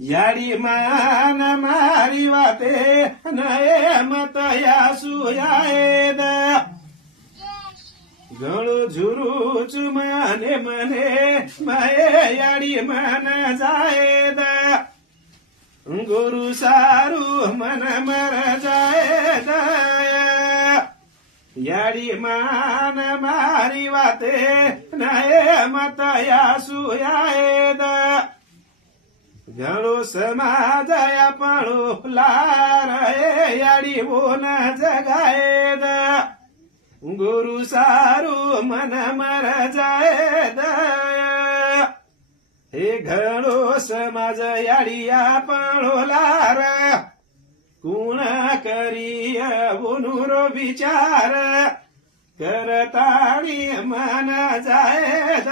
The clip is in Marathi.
याडी मान मारी वाते नये मत यासुयाएद गळो झुरू चुमाने मने माये याडी मान जाएद गुरु सारू मन मर जाएद याडी मान मारी वाते नये मत यासुयाएद गळो समाजया पळो लार याडी बोन जगाएद गुरु सारू मन मर जाएद हे घळो समाज याडिया पळो लार कुण करिय बोनुरो विचार करताणी मन जाएद